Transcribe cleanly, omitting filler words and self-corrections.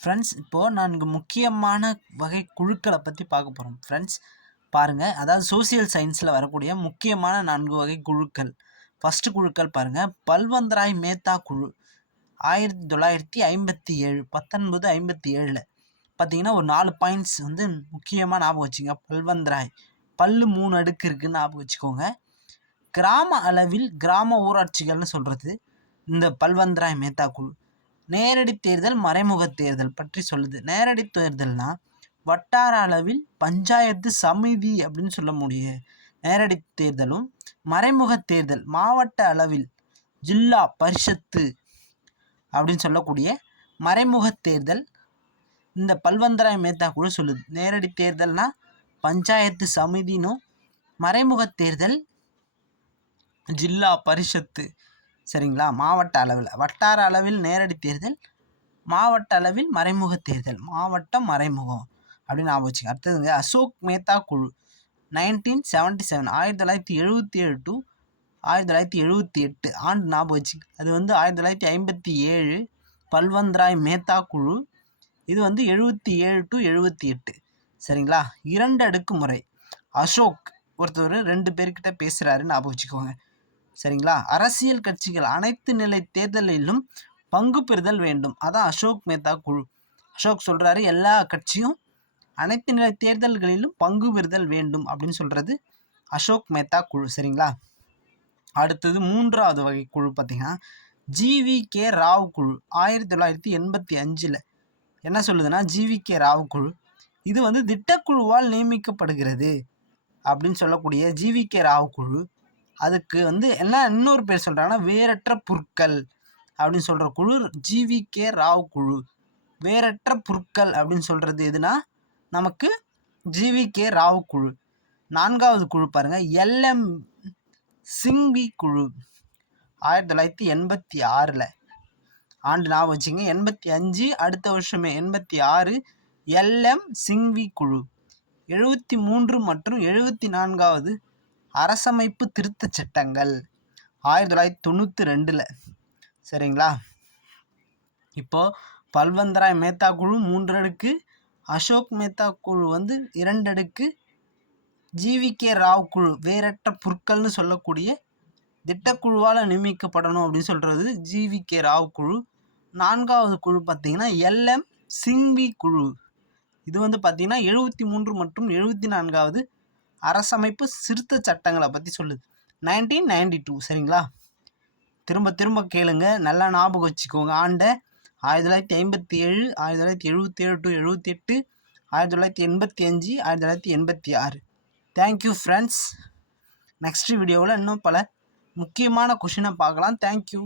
Friends, இப்போது நான்கு முக்கியமான வகை குழுக்களை பற்றி பார்க்க போகிறோம். ஃப்ரெண்ட்ஸ் பாருங்கள், அதாவது சோசியல் சயின்ஸில் வரக்கூடிய முக்கியமான 4 வகை குழுக்கள். ஃபஸ்ட்டு குழுக்கள் பாருங்கள், பல்வந்த்ராய் மேத்தா குழு 1957 1957 பார்த்தீங்கன்னா ஒரு 4 பாயிண்ட்ஸ் வந்து முக்கியமாக ஞாபகம் வச்சுங்க. பல்வந்த்ராய் பல்லு 3 அடுக்கு இருக்குன்னு ஞாபகம் வச்சுக்கோங்க. கிராம அளவில் கிராம ஊராட்சிகள்னு சொல்கிறது இந்த பல்வந்த்ராய் மேத்தா குழு. நேரடி தேர்தல் மறைமுக தேர்தல் பற்றி சொல்லுது. நேரடி தேர்தல்னா வட்டார அளவில் பஞ்சாயத்து சமிதி அப்படின்னு சொல்ல முடியும் நேரடி தேர்தலும், மறைமுக தேர்தல் மாவட்ட அளவில் ஜில்லா பரிஷத்து அப்படின்னு சொல்லக்கூடிய மறைமுக தேர்தல் இந்த பல்வந்த்ராய் மேத்தா குழு சொல்லுது. நேரடி தேர்தல்னா பஞ்சாயத்து சமிதினும், மறைமுக தேர்தல் ஜில்லா பரிஷத்து. சரிங்களா? மாவட்ட அளவில், வட்டார அளவில் நேரடி தேர்தல், மாவட்ட அளவில் மறைமுக தேர்தல். மாவட்டம் மறைமுகம் அப்படின்னு ஞாபகம் வச்சுங்க. அடுத்ததுங்க அசோக் மேத்தா குழு 1977 1977 டு 1978 ஆண்டு ஞாபகம் வச்சுங்க. அது வந்து 1957 பல்வந்த்ராய் மேத்தா குழு. இது வந்து 77 டு 78. சரிங்களா? 2 அடுக்கு முறை. அசோக் ஒருத்தர் 2 பேர்கிட்ட பேசுகிறாருன்னு ஞாபகம் வச்சுக்கோங்க. சரிங்களா? அரசியல் கட்சிகள் அனைத்து நிலை தேர்தலிலும் பங்கு பெறுதல் வேண்டும். அதான் அசோக் மேத்தா குழு. அசோக் சொல்கிறாரு எல்லா கட்சியும் அனைத்து நிலை தேர்தல்களிலும் பங்கு பெறுதல் வேண்டும் அப்படின்னு சொல்கிறது அசோக் மேத்தா குழு. சரிங்களா? அடுத்தது 3வது வகை குழு பார்த்தீங்கன்னா ஜிவிகே ராவ் குழு 1985 என்ன சொல்லுதுன்னா ஜிவிகே ராவ் குழு. இது வந்து திட்டக்குழுவால் நியமிக்கப்படுகிறது அப்படின்னு சொல்லக்கூடிய ஜிவிகே ராவ் குழு. அதுக்கு வந்து எல்லாம் இன்னொரு பேர் சொல்கிறாங்கன்னா வேரற்ற புற்கள் அப்படின்னு சொல்கிற குழு ஜிவிகே ராவ் குழு. வேரற்ற புற்கள் அப்படின்னு சொல்கிறது எதுனா நமக்கு ஜிவிகே ராவ் குழு. 4வது குழு பாருங்கள், எல்எம் சிங்வி குழு 1986 ஆண்டு ஞாபகம் வச்சுங்க. 85 அடுத்த வருஷமே 86 எல்எம் சிங்வி குழு. 73 மற்றும் 74வது அரசமைப்பு திருத்த சட்டங்கள் 1992. சரிங்களா? இப்போது பல்வந்த்ராய் மேத்தா குழு 3 அடுக்கு, அசோக் மேத்தா குழு வந்து 2 அடுக்கு, ஜிவிகே ராவ் குழு வேரற்ற புற்கள்னு சொல்லக்கூடிய திட்டக்குழுவால் நியமிக்கப்படணும் அப்படின்னு சொல்கிறது ஜிவிகே ராவ் குழு. 4வது குழு பார்த்திங்கன்னா எல்எம் சிங்வி குழு. இது வந்து பார்த்திங்கன்னா 73 மற்றும் 74வது அரசமைப்பு திருத்த சட்டங்களை பற்றி சொல்லுது 1992. சரிங்களா? திரும்ப கேளுங்க, நல்லா ஞாபகம் வச்சுக்கோங்க. ஆண்டை 1957 1977 டு 78 1985 1986. Thank you friends. நெக்ஸ்ட் வீடியோவில் இன்னும் பல முக்கியமான கொஷினை பார்க்கலாம். தேங்க்யூ.